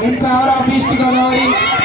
In favor of East Godavari.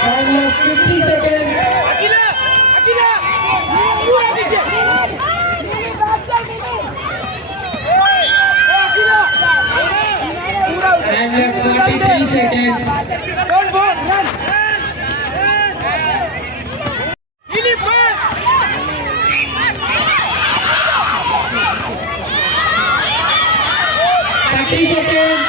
And 50 seconds. And 43 seconds. Don't go, run. 30 seconds.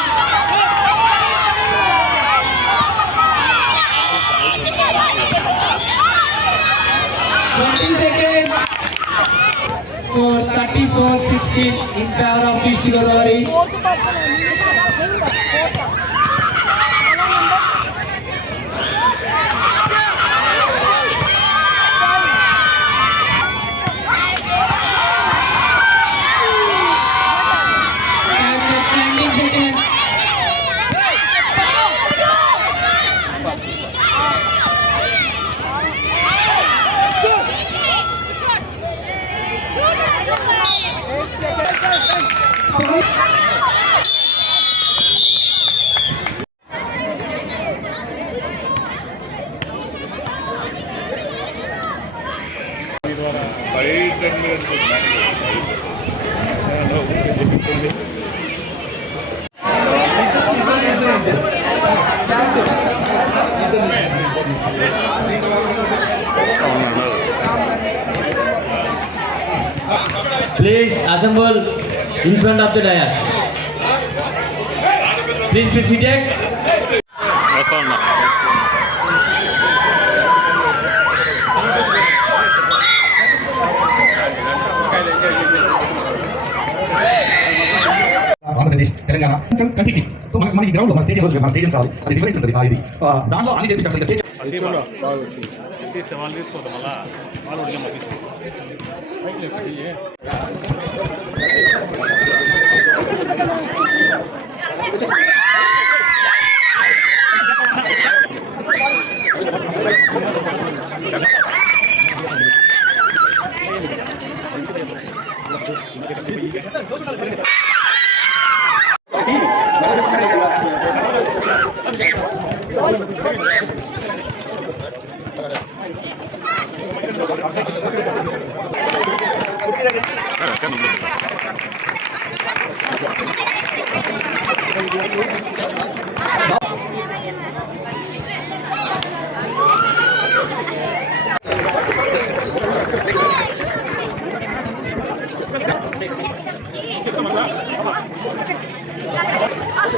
20 seconds. Score 34-16 in favor of East Godavari. Please assemble in front of the dais. Please be seated. Andhra Pradesh Telangana continue so మనకి ground మన stadium మన stadium రావాలి అది different ఉంటుంది ఇది దాంట్లో అన్ని జరిపించాలి స్టేజ్ సవాల్ తీసుకోవద్దు మళ్ళా వాళ్ళు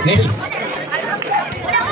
Navy.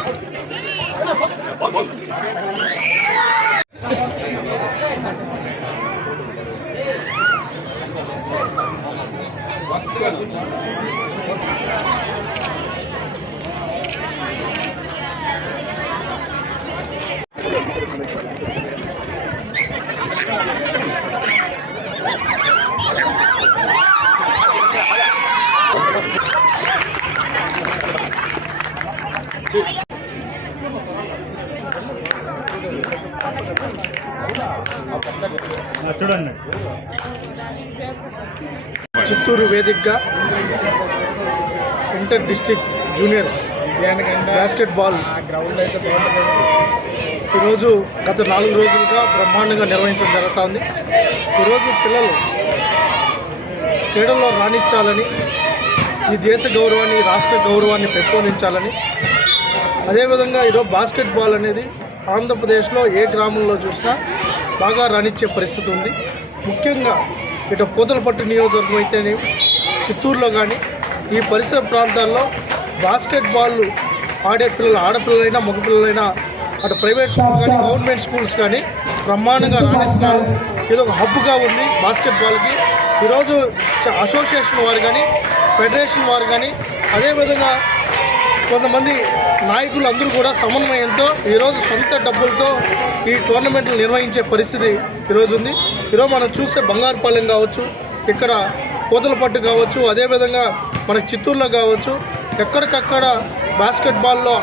చూడండి. చిత్తూరు వేదికగా inter district juniors basketball ground అయితే ఈరోజు గత 4 రోజులుగా బ్రహ్మాండంగా నిర్వహించడం జరుగుతుంది. ఈరోజు పిల్లలు క్రీడల్లో రాణించాలని, ఈ దేశ గౌరవాన్ని, రాష్ట్ర గౌరవాన్ని పెంపొందించాలని, అదేవిధంగా ఈరోజు బాస్కెట్బాల్ అనేది ఆంధ్రప్రదేశ్లో ఏ గ్రామంలో చూసినా బాగా రాణించే పరిస్థితి ఉంది. ముఖ్యంగా ఇటు పూతలపట్టు నియోజకవర్గం అయితేనే, చిత్తూరులో కానీ ఈ పరిసర ప్రాంతాల్లో బాస్కెట్బాల్ ఆడే పిల్లలు, ఆడపిల్లలైనా మగపిల్లలైనా, అటు ప్రైవేట్ స్కూల్ కానీ గవర్నమెంట్ స్కూల్స్ కానీ బ్రహ్మాండంగా రాణిస్తున్నారు. ఇది ఒక హబ్గా ఉంది బాస్కెట్బాల్కి. ఈరోజు అసోసియేషన్ వారు కానీ, ఫెడరేషన్ వారు కానీ, అదేవిధంగా కొంతమంది నాయకులు అందరూ కూడా సమన్వయంతో ఈరోజు సొంత డబ్బులతో ఈ టోర్నమెంట్లు నిర్వహించే పరిస్థితి ఈరోజు ఉంది. ఈరోజు మనం చూస్తే బంగారుపాలెం కావచ్చు, ఇక్కడ పూతలపట్టు కావచ్చు, అదేవిధంగా మనకి చిత్తూరులో కావచ్చు, ఎక్కడికక్కడ బాస్కెట్బాల్లో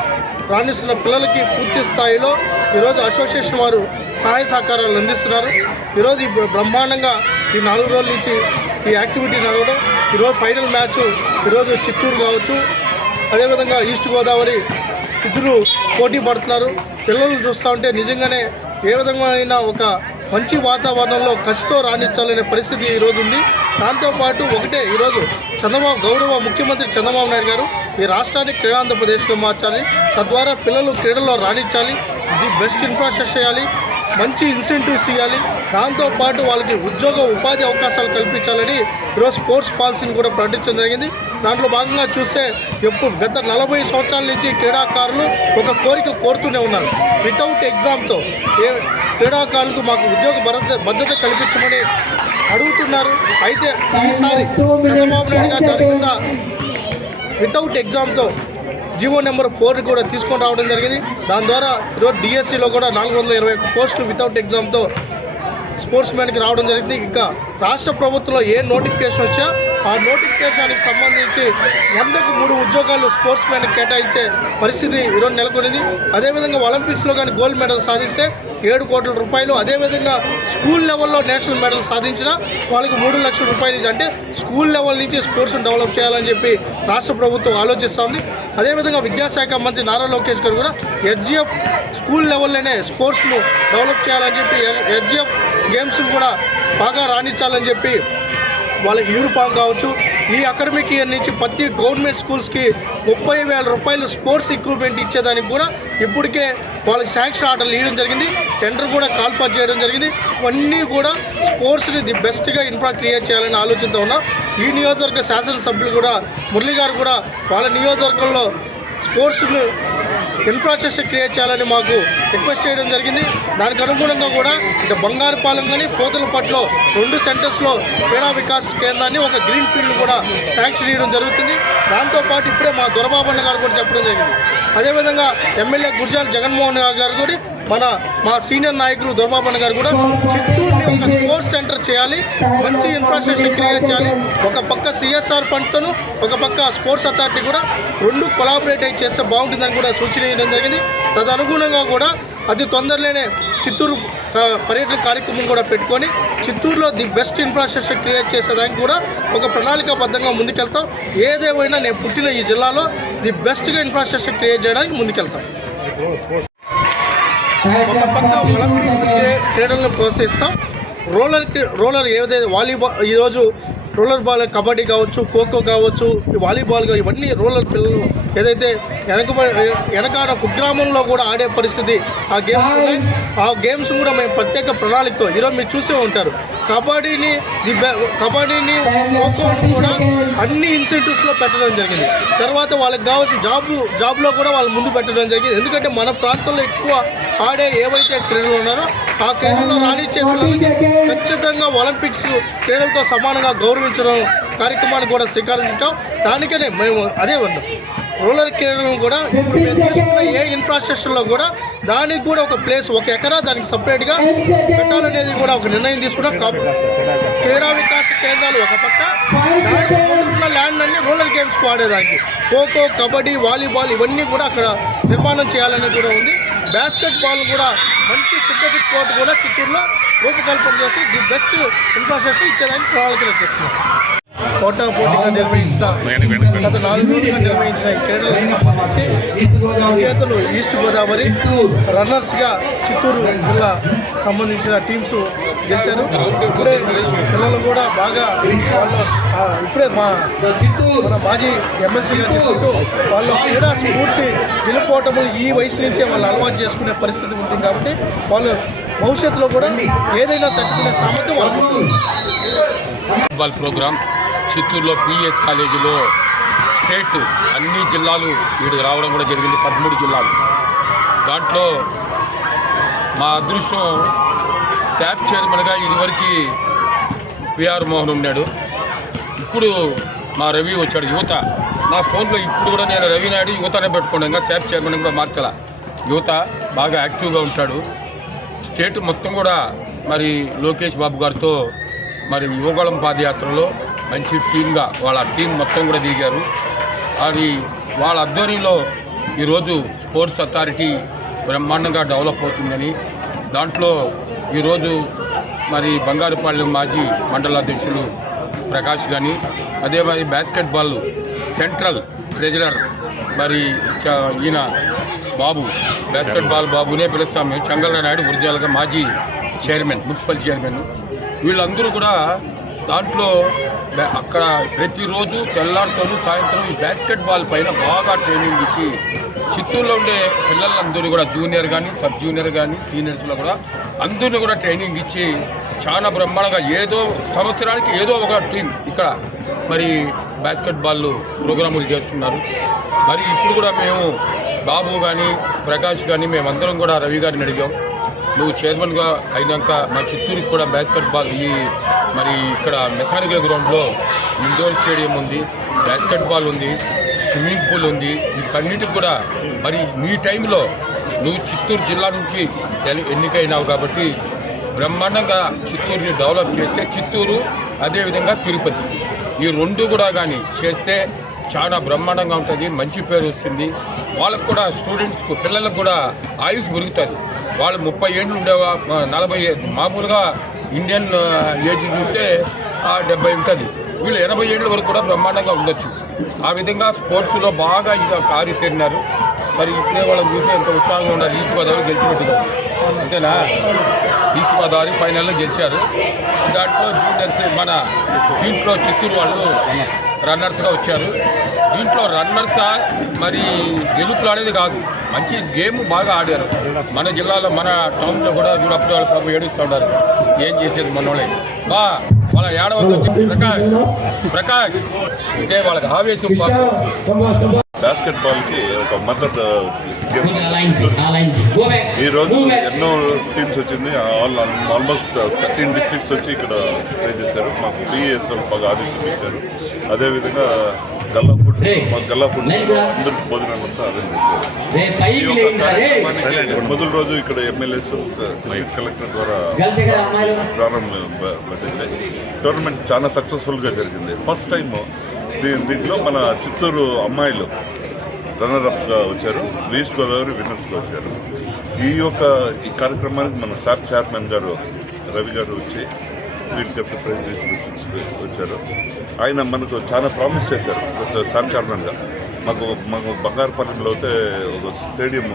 రాణిస్తున్న పిల్లలకి పూర్తి స్థాయిలో ఈరోజు అసోసియేషన్ వారు సహాయ సహకారాలు అందిస్తున్నారు. ఈరోజు ఈ బ్రహ్మాండంగా ఈ 4 రోజుల నుంచి ఈ యాక్టివిటీ నడవడం, ఈరోజు ఫైనల్ మ్యాచ్ ఈరోజు చిత్తూరు కావచ్చు, అదేవిధంగా ఈస్ట్ గోదావరి ఇద్దరు పోటీ పడుతున్నారు. పిల్లలు చూస్తూ ఉంటే నిజంగానే ఏ విధమైన ఒక మంచి వాతావరణంలో కసితో రాణించాలనే పరిస్థితి ఈరోజు ఉంది. దాంతోపాటు ఒకటే, ఈరోజు గౌరవ ముఖ్యమంత్రి చంద్రబాబు నాయుడు గారు ఈ రాష్ట్రాన్ని క్రీడాంధ్రప్రదేశ్గా మార్చాలి, తద్వారా పిల్లలు క్రీడల్లో రాణించాలి, ది బెస్ట్ ఇన్ఫ్రాస్ట్రక్చర్ చేయాలి, మంచి ఇన్సెంటివ్స్ ఇవ్వాలి, దాంతోపాటు వాళ్ళకి ఉపాధి అవకాశాలు కల్పించాలని ఈరోజు స్పోర్ట్స్ పాలసీని కూడా ప్రకటించడం జరిగింది. దాంట్లో భాగంగా చూస్తే గత 40 సంవత్సరాల నుంచి క్రీడాకారులు ఒక కోరిక కోరుతూనే ఉన్నారు. వితౌట్ ఎగ్జామ్తో క్రీడాకారులకు మాకు ఉద్యోగ భద్రత కల్పించమని అడుగుతున్నారు. అయితే ఈసారి చంద్రబాబు నాయుడు గారు దాని కింద వితౌట్ ఎగ్జామ్తో జీవో నెంబర్ 4 కూడా తీసుకొని రావడం జరిగింది. దాని ద్వారా ఈరోజు డిఎస్సిలో కూడా 421 పోస్టులు వితౌట్ ఎగ్జామ్తో స్పోర్ట్స్ మ్యాన్కి రావడం జరిగింది. ఇంకా రాష్ట్ర ప్రభుత్వంలో ఏ నోటిఫికేషన్ వచ్చినా ఆ నోటిఫికేషన్కి సంబంధించి 100కు 3 ఉద్యోగాలు స్పోర్ట్స్ మ్యాన్కి కేటాయించే పరిస్థితి ఈరోజు నెలకొనింది. అదేవిధంగా ఒలింపిక్స్లో కానీ గోల్డ్ మెడల్ సాధిస్తే 7 కోట్ల రూపాయలు, అదేవిధంగా స్కూల్ లెవెల్లో నేషనల్ మెడల్ సాధించిన వాళ్ళకి 3 లక్షల రూపాయలు, అంటే స్కూల్ లెవెల్ నుంచి స్పోర్ట్స్ని డెవలప్ చేయాలని చెప్పి రాష్ట్ర ప్రభుత్వం ఆలోచిస్తూ ఉంది. అదేవిధంగా విద్యాశాఖ మంత్రి నారా లోకేష్ గారు కూడా హెచ్జిఎఫ్ స్కూల్ లెవెల్లోనే స్పోర్ట్స్ను డెవలప్ చేయాలని చెప్పి, హెచ్జిఎఫ్ గేమ్స్ను కూడా బాగా రాణించాలని చెప్పి వాళ్ళకి యూనిఫామ్ కావచ్చు, ఈ అకాడమిక్ ఇయర్ నుంచి ప్రతి గవర్నమెంట్ స్కూల్స్కి 30,000 రూపాయలు స్పోర్ట్స్ ఎక్విప్మెంట్ ఇచ్చేదానికి కూడా ఇప్పటికే వాళ్ళకి శాంక్షన్ ఆర్డర్లు ఇవ్వడం జరిగింది. టెండర్ కూడా కాల్ఫర్ చేయడం జరిగింది. ఇవన్నీ కూడా స్పోర్ట్స్ని ది బెస్ట్గా ఇన్ఫ్రా క్రియేట్ చేయాలని ఆలోచనతో ఉన్నాం. ఈ నియోజకవర్గ శాసనసభ్యులు కూడా మురళి గారు కూడా వాళ్ళ నియోజకవర్గంలో స్పోర్ట్స్ను ఇన్ఫ్రాస్ట్రక్చర్ క్రియేట్ చేయాలని మాకు రిక్వెస్ట్ చేయడం జరిగింది. దానికి అనుగుణంగా కూడా ఇటు బంగారుపాలెం కానీ పూతలపట్టులో 2 సెంటర్స్లో క్రీడా వికాస్ కేంద్రాన్ని, ఒక గ్రీన్ ఫీల్డ్ కూడా శాంక్షన్ ఇవ్వడం జరుగుతుంది. దాంతోపాటు ఇప్పుడే మా దొరబాబన్న గారు కూడా చెప్పడం జరిగింది. అదేవిధంగా ఎమ్మెల్యే గుర్జాల జగన్మోహన్ గారు కూడా మా సీనియర్ నాయకులు దొరబాబన్న గారు కూడా చిత్తూరుని ఒక స్పోర్ట్స్ సెంటర్ చేయాలి, మంచి ఇన్ఫ్రాస్ట్రక్చర్ క్రియేట్ చేయాలి. ఒక పక్క సిఎస్ఆర్ ఫండ్తోను, ఒక పక్క స్పోర్ట్స్ అథారిటీ కూడా 2 కొలాబరేట్ అయి చేస్తే బాగుంటుందని కూడా సూచన ఇవ్వడం జరిగింది. తదనుగుణంగా కూడా అతి తొందరలోనే చిత్తూరు పర్యటన కార్యక్రమం కూడా పెట్టుకొని చిత్తూరులో ది బెస్ట్ ఇన్ఫ్రాస్ట్రక్చర్ క్రియేట్ చేసేదానికి కూడా ఒక ప్రణాళికాబద్ధంగా ముందుకెళ్తాం. ఏదేమైనా నేను పుట్టిన ఈ జిల్లాలో ది బెస్ట్గా ఇన్ఫ్రాస్ట్రక్చర్ క్రియేట్ చేయడానికి ముందుకెళ్తాం. ఒక పక్క ఒలింపిక్స్ క్రీడలను ప్రోత్సహిస్తాం. రోలర్ ఏదైతే వాలీబాల్, ఈరోజు రోలర్ బాల్, కబడ్డీ కావచ్చు, ఖోఖో కావచ్చు, వాలీబాల్ ఇవన్నీ రోలర్ పిల్లలు ఏదైతే వెనకాల కుగ్రామంలో కూడా ఆడే పరిస్థితి ఆ గేమ్స్ ఉన్నాయి. ఆ గేమ్స్ కూడా మేము ప్రత్యేక ప్రణాళికతో ఈరోజు మీరు చూసే ఉంటారు. కబడ్డీని ఖోఖోని కూడా అన్ని ఇన్సెంటివ్స్లో పెట్టడం జరిగింది. తర్వాత వాళ్ళకి కావాల్సిన జాబ్లో కూడా వాళ్ళు ముందు పెట్టడం జరిగింది. ఎందుకంటే మన ప్రాంతంలో ఎక్కువ ఆడే ఏవైతే క్రీడలు ఉన్నారో ఆ క్రీడల్లో రాణించే పిల్లలకి ఖచ్చితంగా ఒలింపిక్స్ క్రీడలతో సమానంగా గౌరవించడం కార్యక్రమాన్ని కూడా శ్రీకారం చుట్టాం. దానికనే మేము అదే ఉన్నాం. రూరల్ క్రీడలను కూడా మేము తీసుకున్న ఏ ఇన్ఫ్రాస్ట్రక్చర్లో కూడా దానికి కూడా ఒక ప్లేస్, ఒక ఎకరా దానికి సపరేట్గా పెట్టాలనేది కూడా ఒక నిర్ణయం తీసుకున్నాం. క్రీడా వికాస కేంద్రాలు ఒక పక్క, దానికి ఉన్న ల్యాండ్ అన్ని రూరల్ గేమ్స్కి వాడేదానికి ఖోఖో, కబడ్డీ, వాలీబాల్ ఇవన్నీ కూడా అక్కడ నిర్మాణం చేయాలని కూడా ఉంది. బాస్కెట్ బాల్ కూడా మంచి సింథటిక్ కోర్టు కూడా చిత్తూరులో రూపకల్పన చేసి ది బెస్ట్ ఇన్ఫ్రాస్ట్రక్చర్ ఇచ్చేదానికి ప్రణాళికలు చేస్తున్నాం. పోటాపోటీగా నిర్వహించిన గత 4 రోజులుగా నిర్వహించిన ఈ క్రీడలకు సంబంధించి విజేతలు ఈస్ట్ గోదావరి, రన్నర్స్గా చిత్తూరు జిల్లా సంబంధించిన టీమ్స్ గెలిచారు. ఇప్పుడే పిల్లలు కూడా బాగా వాళ్ళు ఇప్పుడే మన మాజీ ఎమ్మెల్సీగా చెప్పుకుంటూ వాళ్ళ క్రీడా స్ఫూర్తి గెలుపోవటము ఈ వయసు నుంచే వాళ్ళు అలవాటు చేసుకునే పరిస్థితి ఉంటుంది. కాబట్టి వాళ్ళు భవిష్యత్తులో కూడా ఏదైనా తట్టుకునే సామర్థ్యం వాళ్ళు ఫుట్బాల్ ప్రోగ్రామ్ చిత్తూరులో పిఎస్ కాలేజీలో స్టేట్ అన్ని జిల్లాలు వీడికి రావడం కూడా జరిగింది. 13 జిల్లాలు. దాంట్లో మా అదృష్టం శాప్ చైర్మన్గా ఇదివరకు పిఆర్ మోహన్ ఉన్నాడు. ఇప్పుడు మా రవి వచ్చాడు. యువత నా ఫోన్లో ఇప్పుడు కూడా నేను రవి నాయుడు యువతనే పెట్టుకున్నాను. ఇంకా శాప్ చైర్మన్ కూడా మార్చాల. యువత బాగా యాక్టివ్గా ఉంటాడు. స్టేట్ మొత్తం కూడా మరి లోకేష్ బాబు గారితో మరి యువగళం పాదయాత్రలో మంచి టీమ్గా వాళ్ళ టీం మొత్తం కూడా దిగారు. అది వాళ్ళ ఆధ్వర్యంలో ఈరోజు స్పోర్ట్స్ అథారిటీ బ్రహ్మాండంగా డెవలప్ అవుతుందని, దాంట్లో ఈరోజు మరి బంగారుపాలెం మాజీ మండలాధ్యక్షులు ప్రకాష్ కానీ, అదే మరి బాస్కెట్బాల్ సెంట్రల్ ట్రెజరర్ మరి ఈయన బాబు, బాస్కెట్బాల్ బాబునే పిలుస్తాం మేము, చంగళ్ళ నాయుడు గురిజాలుగా మాజీ చైర్మన్, మున్సిపల్ చైర్మన్, వీళ్ళందరూ కూడా దాంట్లో అక్కడ ప్రతిరోజు తెల్లారితోనూ సాయంత్రం ఈ బాస్కెట్బాల్ పైన బాగా ట్రైనింగ్ ఇచ్చి చిత్తూరులో ఉండే పిల్లలందరూ కూడా జూనియర్ కానీ, సబ్ జూనియర్ కానీ, సీనియర్స్లో కూడా అందరినీ కూడా ట్రైనింగ్ ఇచ్చి చాలా బ్రహ్మాండంగా ఏదో సంవత్సరానికి ఏదో ఒక టీం ఇక్కడ మరి బాస్కెట్బాల్ ప్రోగ్రాములు చేస్తున్నారు. మరి ఇప్పుడు కూడా మేము బాబు కానీ, ప్రకాష్ కానీ మేమందరం కూడా రవి గారిని అడిగాం, నువ్వు చైర్మన్గా అయినాక మా చిత్తూరుకి కూడా బాస్కెట్బాల్ మరి ఇక్కడ మెకానికల్ గ్రౌండ్లో ఇండోర్ స్టేడియం ఉంది, బాస్కెట్బాల్ ఉంది, స్విమ్మింగ్ పూల్ ఉంది, వీటన్నిటికి కూడా మరి మీ టైంలో నువ్వు చిత్తూరు జిల్లా నుంచి ఎన్నికైనావు కాబట్టి బ్రహ్మాండంగా చిత్తూరుని డెవలప్ చేస్తే చిత్తూరు అదేవిధంగా తిరుపతి ఈ రెండు కూడా కానీ చేస్తే చాలా బ్రహ్మాండంగా ఉంటుంది, మంచి పేరు వస్తుంది. వాళ్ళకు కూడా స్టూడెంట్స్కు పిల్లలకు కూడా ఆయుష్ పెరుగుతుంది. వాళ్ళు 30 ఏళ్ళు ఉండేవా 40 మామూలుగా ఇండియన్ ఏజ్ చూస్తే 70 ఉంటుంది, వీళ్ళు 80 ఏళ్ళ వరకు కూడా బ్రహ్మాండంగా ఉండొచ్చు. ఆ విధంగా స్పోర్ట్స్లో బాగా ఇక కారితేరినారు. మరి ఇప్పుడే వాళ్ళని చూసి ఎంత ఉత్సాహంగా ఉన్నారు. ఈస్ట్ గోదావరి గెలిచిపెట్టినారు అంతేనా, ఈస్ట్ గోదావరి ఫైనల్లో గెలిచారు. దాంట్లో జూనియర్స్ మన దీంట్లో చిత్తూరు వాళ్ళు రన్నర్స్గా వచ్చారు. దీంట్లో రన్నర్సా మరి గెలుపులు ఆడేది కాదు, మంచి గేమ్ బాగా ఆడారు. మన జిల్లాలో మన టౌన్లో కూడా చూడప్పుడు వాళ్ళు పాపం ఏడుస్తూ ఉన్నారు, ఏం చేసేది మనోళ్ళే వాళ్ళ ఏడవద్దు ప్రకాష్ అంటే వాళ్ళకి ఆవేశం. బాస్కెట్బాల్కి ఒక మద్దతు ఈరోజు ఎన్నో టీమ్స్ వచ్చింది, ఆల్మోస్ట్ 13 డిస్ట్రిక్ట్స్ వచ్చి ఇక్కడ ప్లే చేశారు. మాకు పిఎస్ వాళ్ళు బాగా ఆతిథ్యం ఇచ్చారు. అదేవిధంగా గల్లా ఫుడ్ అందరూ భోజనాలంతా అరేంజ్ చేశారు. ఈ యొక్క కార్యక్రమానికి మొదటి రోజు ఇక్కడ ఎమ్మెల్యేస్ కలెక్టర్ ద్వారా ప్రారంభించింది. టోర్నమెంట్ చాలా సక్సెస్ఫుల్గా జరిగింది. ఫస్ట్ టైం దీంట్లో మన చిత్తూరు అమ్మాయిలు రన్నర్అప్గా వచ్చారు, ఈస్ట్ గోదావరి విన్నర్స్గా వచ్చారు. ఈ కార్యక్రమానికి మన శాప్ చైర్మన్ గారు రవి గారు వచ్చి వీళ్ళకి ప్రైజ్ వచ్చారు. ఆయన మనకు చాలా ప్రామిస్ చేశారు. శాప్ చైర్మన్గా మాకు బంగారుపాలెంలో అయితే ఒక స్టేడియం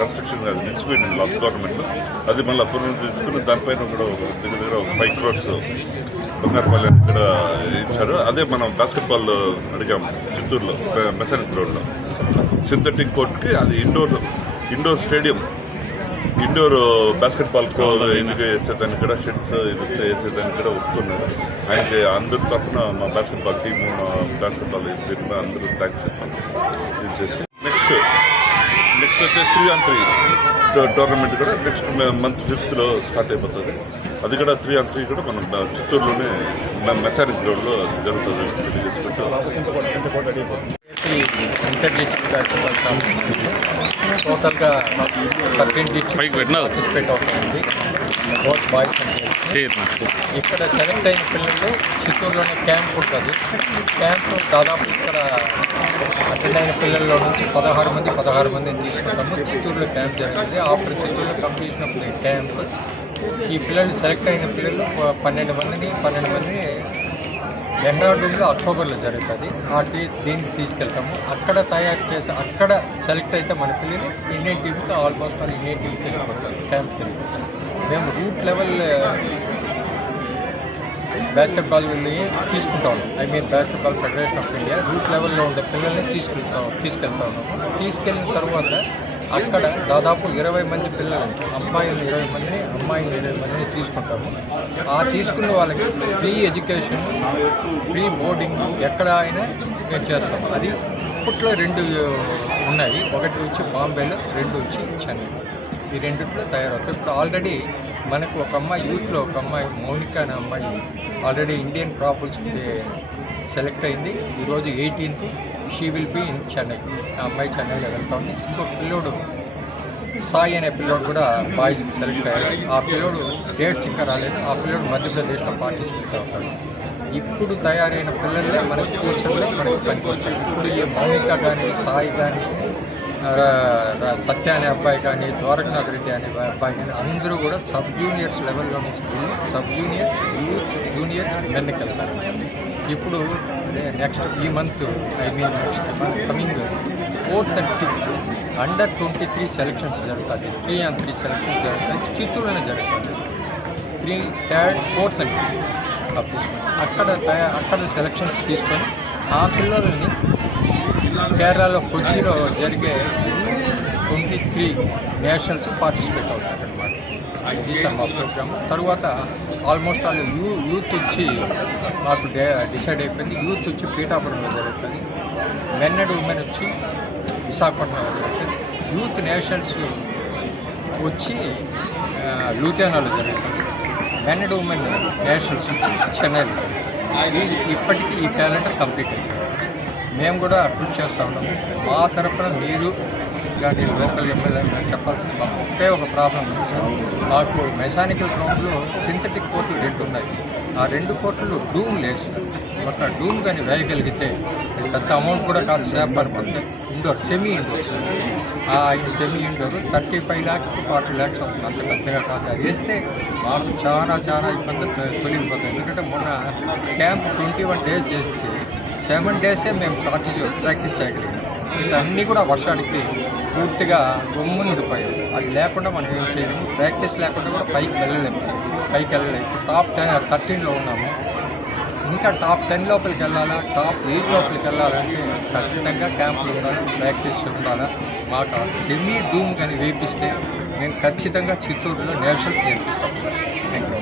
కన్స్ట్రక్షన్ అది నిలిచిపోయింది లాస్ట్ గవర్నమెంట్లో, అది మళ్ళీ పునరుద్ధరించుకుని దానిపైన కూడా దగ్గర 5 crores బంగారుపల్లి ఇక్కడ ఇచ్చారు. అదే మనం బాస్కెట్బాల్ అడిగాము చిత్తూరులో మెసానిక్ గ్రౌండ్లో సింథటిక్ కోర్ట్కి. అది ఇండోర్ స్టేడియం, ఇండోర్ బాస్కెట్బాల్ ఇది వేసేదానికి కూడా షెడ్స్ ఇది వేసేదానికి కూడా ఒప్పుకున్నారు. ఆయనకి అందరి తరఫున మా బాస్కెట్బాల్ టీము, మా బాస్కెట్బాల్ జరిగిన అందరూ థ్యాంక్స్ చెప్పాను. ఇది చేసి నెక్స్ట్ వచ్చే 3-on-3 టోర్నమెంట్ కూడా నెక్స్ట్ మంత్ 5th స్టార్ట్ అయిపోతుంది. అది కూడా 3-on-3 కూడా మనం చిత్తూరులోనే మెసానిక్ గ్రౌండ్లో జరుగుతుంది తెలియజేసుకుంటూ ఇంటర్ డిస్ట్రిక్ట్ బాస్కెట్బాల్ కాంపిటీషన్లో టోటల్గా 13 డిస్ట్రిక్ట్ పార్టిసిపేట్ అవుతుంది, బోత్ బాయ్స్ అండ్ గర్ల్స్. ఇక్కడ సెలెక్ట్ అయిన పిల్లలు చిత్తూరులోనే క్యాంప్ ఉంటుంది. క్యాంప్ దాదాపు ఇక్కడ అటెండ్ అయిన పిల్లల్లో నుంచి 16 మందిని తీసుకుంటాము. చిత్తూరులో క్యాంప్ జరుగుతుంది. ఆఫ్టర్ చిత్తూరులో కంప్లీషన్ ఆఫ్ ది క్యాంప్ ఈ పిల్లలు సెలెక్ట్ అయిన పిల్లలు 12 మందిని డెహ్రాడూన్లో అక్టోబర్లో జరుగుతుంది. దీనికి తీసుకెళ్తాము. అక్కడ తయారు చేసి అక్కడ సెలెక్ట్ అయితే మన పిల్లలు ఇండియన్ టీంకి ఆల్మోస్ట్ వాళ్ళు ఇండియన్ టీంకి వెళ్ళిపోతారు, క్యాంప్కి వెళ్ళిపోతారు. మేము రూట్ లెవెల్ బాస్కెట్బాల్ తీసుకుంటా ఉన్నాం. Basketball federation of India root లెవెల్లో ఉండే పిల్లల్ని తీసుకెళ్తా ఉన్నాము. తీసుకెళ్ళిన తర్వాత అక్కడ దాదాపు 20 మంది పిల్లలని, అబ్బాయిలు 20 మందిని, అమ్మాయిలు 20 మందిని తీసుకుంటాము. ఆ తీసుకున్న వాళ్ళకి ఫ్రీ ఎడ్యుకేషన్, ఫ్రీ బోర్డింగ్ ఎక్కడ అయినా మేము చేస్తాము. అది ఇప్పట్లో 2 ఉన్నాయి. ఒకటి వచ్చి బాంబేలో, 2 వచ్చి చెన్నై. ఈ రెండిట్లో తయారవుతాయి. ఇప్పుడు ఆల్రెడీ మనకు ఒక అమ్మాయి యూత్లో ఒక అమ్మాయి మౌనిక అనే అమ్మాయి ఆల్రెడీ ఇండియన్ ప్రాపుల్స్కి సెలెక్ట్ అయింది. ఈరోజు 18th she will be in Chennai. ఆ అమ్మాయి చెన్నైలో వెళ్తా ఉంది. ఇంకో పిల్లోడు సాయి అనే పిల్లోడు కూడా బాయ్స్కి సెలెక్ట్ అయ్యాడు. ఆ పిల్లోడు డేట్స్ ఇంకా రాలేదు. ఆ పిల్లోడు మధ్యప్రదేశ్లో పార్టిసిపేట్ అవుతాడు. ఇప్పుడు తయారైన పిల్లలే మనకి ఫ్యూచర్లో మనకి పనికొచ్చాయి. ఇప్పుడు ఈ మౌనిక కానీ, సాయి కానీ, సత్య అనే అబ్బాయి కానీ, ద్వారకనాథ్ రెడ్డి అనే అబ్బాయి కానీ అందరూ కూడా సబ్ జూనియర్స్ లెవెల్లో నుంచి సబ్ జూనియర్స్, యూత్, జూనియర్స్ మెన్కి వెళ్తారు. ఇప్పుడు నెక్స్ట్ ఈ month next month coming 4th and 5th Under 23 selections జరుగుతుంది. 3-on-3 సెలక్షన్స్ జరుగుతుంది. చిత్తూరులోనే జరుగుతుంది. 3rd, 4th and 5th అక్కడ సెలక్షన్స్ తీసుకొని ఆ పిల్లల్ని కేరళలో కొచ్చిలో జరిగే 23 నేషనల్స్ పార్టిసిపేట్ అవుతారు అన్నమాట. ఇది సార్ మా ప్రోగ్రామ్. తర్వాత ఆల్మోస్ట్ వాళ్ళు యూత్ వచ్చి మాకు డిసైడ్ అయిపోయింది. యూత్ వచ్చి పీఠాపురంలో జరుగుతుంది. మెన్ అండ్ ఉమెన్ వచ్చి విశాఖపట్నంలో జరుగుతుంది. యూత్ నేషనల్స్ వచ్చి లూథియానాలో జరుగుతుంది. మెన్ అండ్ ఉమెన్ నేషనల్స్ వచ్చి చెన్నైలో జరుగుతుంది. ఇప్పటికీ ఈ క్యాలెండర్ కంప్లీట్ అయింది. మేము కూడా కృషి చేస్తూ ఉన్నాము. మా తరఫున మీరు కానీ లోకల్ ఎమ్మెల్యే చెప్పాల్సింది మాకు ఒక ప్రాబ్లం ఉంది సార్. మాకు మెకానికల్ గ్రౌండ్లో సింథటిక్ కోర్టులు 2 ఉన్నాయి. ఆ 2 కోర్టులు డూమ్ లేదు సార్. ఒక డూమ్ కానీ వేయగలిగితే పెద్ద అమౌంట్ కూడా కాదు సార్. అనుకుంటే ఇండోర్, సెమీ ఇండోర్ సార్. ఆ semi indoor 35 lakhs to 40 lakhs అవుతుంది. అంత పెద్దగా కాదు. అది వేస్తే మాకు చాలా ఇబ్బంది తొలగిపోతుంది. ఎందుకంటే మొన్న క్యాంప్ 21 days చేస్తే 7 days మేము ప్రాక్టీస్ చేయగలిగాం. ఇవన్నీ కూడా వర్షానికి పూర్తిగా గమ్మునుడిపోయాయి. అది లేకుండా మనం ఏం చేయలేము. ప్రాక్టీస్ లేకుండా కూడా పైకి వెళ్ళలేము. టాప్ 13లో ఉన్నాము. ఇంకా టాప్ 10 లోపలికి వెళ్ళాలా, టాప్ 8 లోపలికి వెళ్ళాలంటే ఖచ్చితంగా క్యాంపులు ఉండాలి, ప్రాక్టీస్ ఉండాలా. మాకు సెమీ డూమ్ కానీ వేపిస్తే నేను ఖచ్చితంగా చిత్తూరులో నేషనల్స్ చేపిస్తాం సార్. Thank you.